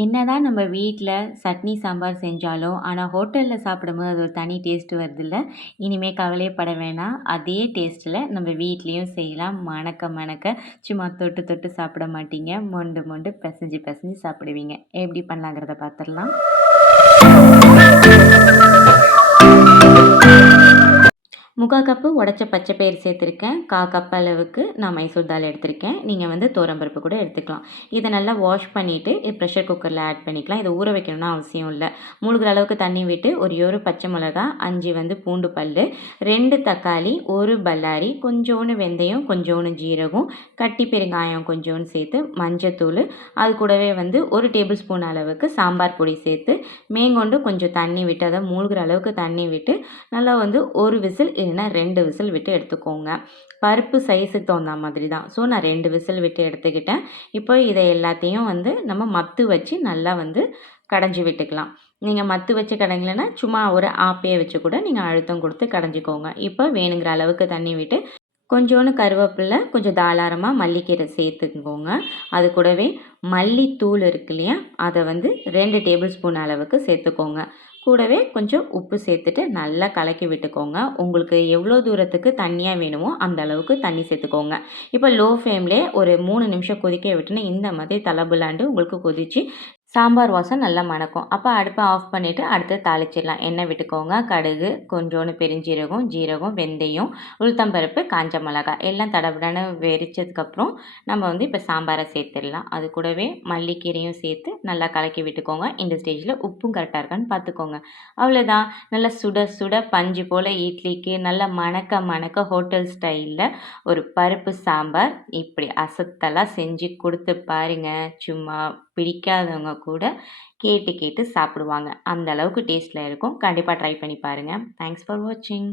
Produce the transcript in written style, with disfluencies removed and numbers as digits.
என்னதான் நம்ம வீட்ல சட்னி, சாம்பார் செஞ்சாலும், ஆனா ஹோட்டல்ல சாப்பிடும்போது அது ஒரு தனி டேஸ்ட் வருதுல்ல. இனிமே கவலையே பட வேணாம். அதே டேஸ்ட்ல நம்ம வீட்லயும் செய்யலாம். மணக்க மணக்க சும்மா தொட்டு தொட்டு சாப்பிட மாட்டீங்க. மொண்டு மொண்டு பெசஞ்சு பெசஞ்சு சாப்பிடுவீங்க. எப்படி பண்ணலாங்கிறத பார்த்துடலாம். 3/4 கப்பு உடைச்ச பச்சை பயிறு சேர்த்துருக்கேன். 1/4 கப் அளவுக்கு நான் மைசூர் தால் எடுத்திருக்கேன். நீங்கள் வந்து துவரம்பருப்பு கூட எடுத்துக்கலாம். இதை நல்லா வாஷ் பண்ணிவிட்டு ப்ரெஷர் குக்கரில் ஆட் பண்ணிக்கலாம். இதை ஊற வைக்கணும்னு அவசியம் இல்லை. மூழ்கிற அளவுக்கு தண்ணி விட்டு ஒரு பச்சை மிளகா, 5 வந்து பூண்டு பல், 2 தக்காளி, 1 பல்லாரி, கொஞ்சோண்டு வெந்தயம், கொஞ்சோண்டு ஜீரகம், கட்டி பெருங்காயம் கொஞ்சோண்டு சேர்த்து, மஞ்சத்தூள், அது கூடவே வந்து 1 டேபிள் ஸ்பூன் அளவுக்கு சாம்பார் பொடி சேர்த்து, மேங்கொண்டு கொஞ்சம் தண்ணி விட்டு, அதை மூழ்கிற அளவுக்கு தண்ணி விட்டு நல்லா வந்து 1 விசில் இல்லைன்னா 2 விசில் விட்டு எடுத்துக்கோங்க. பருப்பு சைஸுக்கு தகுந்த மாதிரி தான். ஸோ நான் 2 விசில் விட்டு எடுத்துக்கிட்டேன். இப்போ இதை எல்லாத்தையும் வந்து நம்ம மத்து வச்சு நல்லா வந்து கடைஞ்சி விட்டுக்கலாம். நீங்கள் மத்து வச்சு கடைங்களேன்னா சும்மா ஒரு ஆப்பையை வச்சு கூட நீங்கள் அழுத்தம் கொடுத்து கடைஞ்சிக்கோங்க. இப்போ வேணுங்கிற அளவுக்கு தண்ணி விட்டு கொஞ்சோண்டு கருவேப்பிலை, கொஞ்சம் தாராளமாக மல்லிக்கீரை சேர்த்துக்கோங்க. அது கூடவே மல்லித்தூள் இருக்கு இல்லையா, அதை வந்து 2 டேபிள் ஸ்பூன் அளவுக்கு சேர்த்துக்கோங்க. கூடவே கொஞ்சம் உப்பு சேர்த்துட்டு நல்லா கலக்கி விட்டுக்கோங்க. உங்களுக்கு எவ்வளோ தூரத்துக்கு தண்ணியாக வேணுமோ அந்த அளவுக்கு தண்ணி சேர்த்துக்கோங்க. இப்போ லோ ஃப்ளேம்லேயே ஒரு 3 நிமிஷம் கொதிக்க விட்டுன்னு இந்த மாதிரி தலபுலாண்டு உங்களுக்கு கொதித்து சாம்பார் வாசம் நல்லா மணக்கும். அப்போ அடுப்பை ஆஃப் பண்ணிவிட்டு அடுத்து தாளிச்சிடலாம். எண்ணெய் விட்டுக்கோங்க. கடுகு, கொஞ்சோண்டு பெருஞ்சீரகம், ஜீரகம், வெந்தயம், உளுத்தம்பருப்பு, காஞ்ச மிளகாய் எல்லாம் தடபடன்னு வெடிச்சதுக்கப்புறம் நம்ம வந்து இப்போ சாம்பாரை சேர்த்துடலாம். அது கூடவே மல்லிக்கீரையும் சேர்த்து நல்லா கலக்கி விட்டுக்கோங்க. இந்த ஸ்டேஜில் உப்பும் கரெக்டாக இருக்கான்னு பார்த்துக்கோங்க. அவ்வளோதான். நல்லா சுட சுட பஞ்சு போல் இட்லிக்கு நல்லா மணக்க மணக்க ஹோட்டல் ஸ்டைலில் ஒரு பருப்பு சாம்பார் இப்படி அசத்தலாக செஞ்சு கொடுத்து பாருங்கள். சும்மா பிடிக்காதவங்க கூட கேட்டு கேட்டு சாப்பிடுவாங்க. அந்த அளவுக்கு டேஸ்ட்டில் இருக்கும். கண்டிப்பாக ட்ரை பண்ணி பாருங்கள். தேங்க்ஸ் ஃபார் வாட்சிங்.